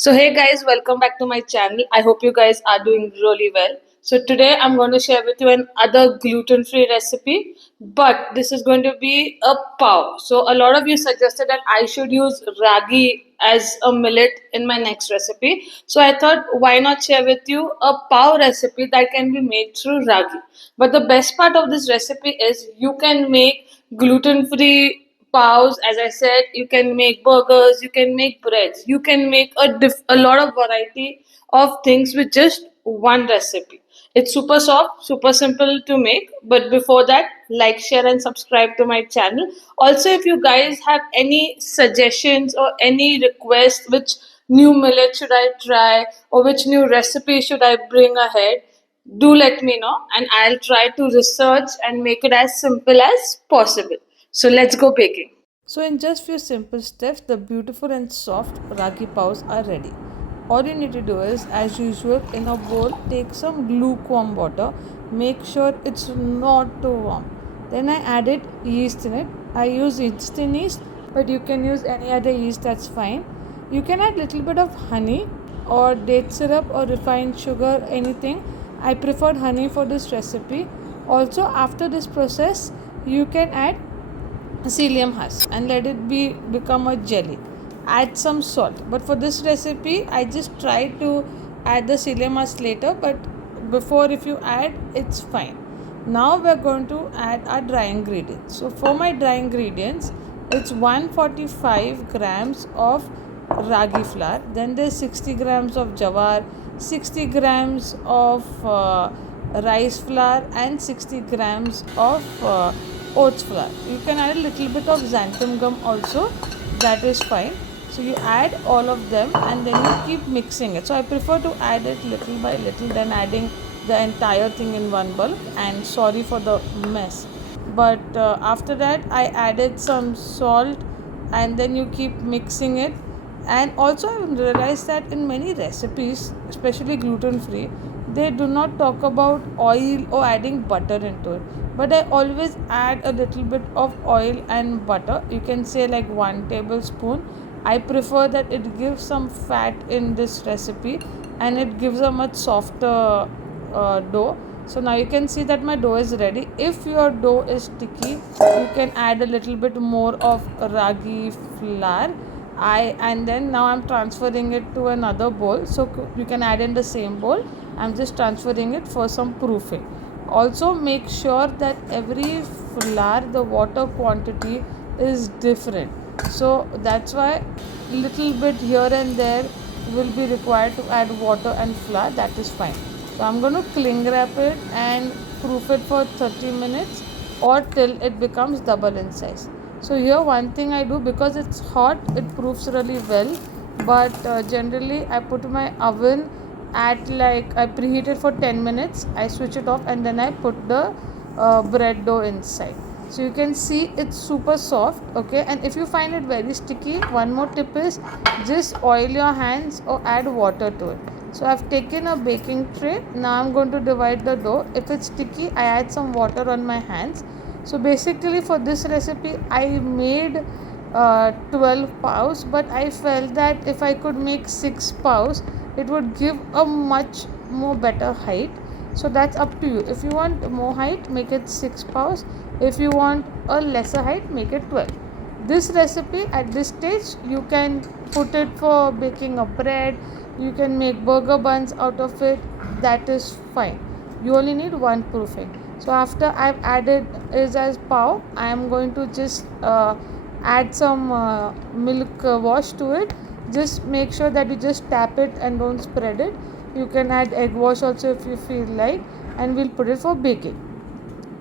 So hey guys, welcome back to my channel. I hope you guys are doing really well. So today I'm going to share with you another gluten-free recipe, but this is going to be a pav. So a lot of you suggested that I should use ragi as a millet in my next recipe. So I thought why not share with you a pav recipe that can be made through ragi. But the best part of this recipe is you can make gluten-free paws. As I said, you can make burgers, you can make breads, you can make a lot of variety of things with just one recipe. It's super soft, super simple to make. But before that, like, share, and subscribe to my channel. Also, if you guys have any suggestions or any requests, which new millet should I try or which new recipe should I bring ahead, do let me know and I'll try to research and make it as simple as possible. So let's go baking. So in just few simple steps, the beautiful and soft ragi paws are ready. All you need to do is, as usual, in a bowl, take some lukewarm water. Make sure it's not too warm. Then I added yeast in it. I use instant yeast, but you can use any other yeast, that's fine. You can add little bit of honey or date syrup or refined sugar, anything. I preferred honey for this recipe. Also, after this process, you can add psyllium husk and let it become a jelly. Add some salt, but for this recipe I just try to add the psyllium husk later, but before, if you add, it's fine. Now we're going to add our dry ingredients. So for my dry ingredients, it's 145 grams of ragi flour, then there's 60 grams of jowar, 60 grams of rice flour, and 60 grams of oats flour. You can add a little bit of xanthan gum also, that is fine. So you add all of them and then you keep mixing it. So I prefer to add it little by little than adding the entire thing in one bulk, and sorry for the mess. But after that I added some salt and then you keep mixing it. And also I realized that in many recipes, especially gluten free, they do not talk about oil or adding butter into it, but I always add a little bit of oil and butter. You can say like 1 tablespoon. I prefer that it gives some fat in this recipe and it gives a much softer dough. So now you can see that my dough is ready. If your dough is sticky, you can add a little bit more of ragi flour. And then now I'm transferring it to another bowl, so you can add in the same bowl. I'm just transferring it for some proofing. Also make sure that every flour, the water quantity is different, so that's why little bit here and there will be required to add water and flour, that is fine. So I'm going to cling wrap it and proof it for 30 minutes or till it becomes double in size. So here one thing I do, because it's hot, it proofs really well. But generally I put my oven at, like, I preheat it for 10 minutes, I switch it off, and then I put the bread dough inside. So you can see it's super soft. Okay, and if you find it very sticky, one more tip is just oil your hands or add water to it. So I've taken a baking tray. Now I'm going to divide the dough. If it's sticky, I add some water on my hands. So basically for this recipe I made 12 paws, but I felt that if I could make 6 paws, it would give a much more better height. So that's up to you. If you want more height, make it 6 paws. If you want a lesser height, make it 12. This recipe at this stage you can put it for baking a bread, you can make burger buns out of it, that is fine. You only need one proofing. So after I've added is as pav, I am going to just add some milk wash to it. Just make sure that you just tap it and don't spread it. You can add egg wash also if you feel like, and we'll put it for baking.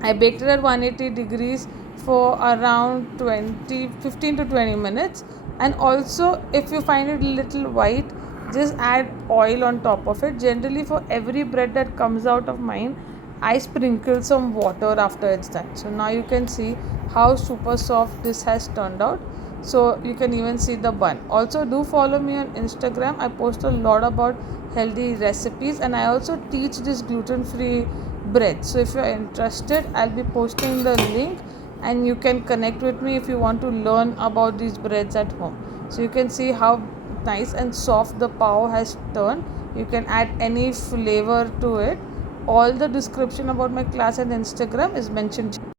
I baked it at 180 degrees for around 15 to 20 minutes. And also, if you find it a little white, just add oil on top of it. Generally, for every bread that comes out of mine, I sprinkle some water after it's done. So now you can see how super soft this has turned out. So you can even see the bun. Also, do follow me on Instagram. I post a lot about healthy recipes, and I also teach this gluten-free bread. So if you're interested, I'll be posting the link and you can connect with me if you want to learn about these breads at home. So you can see how nice and soft the pav has turned. You can add any flavor to it. All the description about my class and Instagram is mentioned.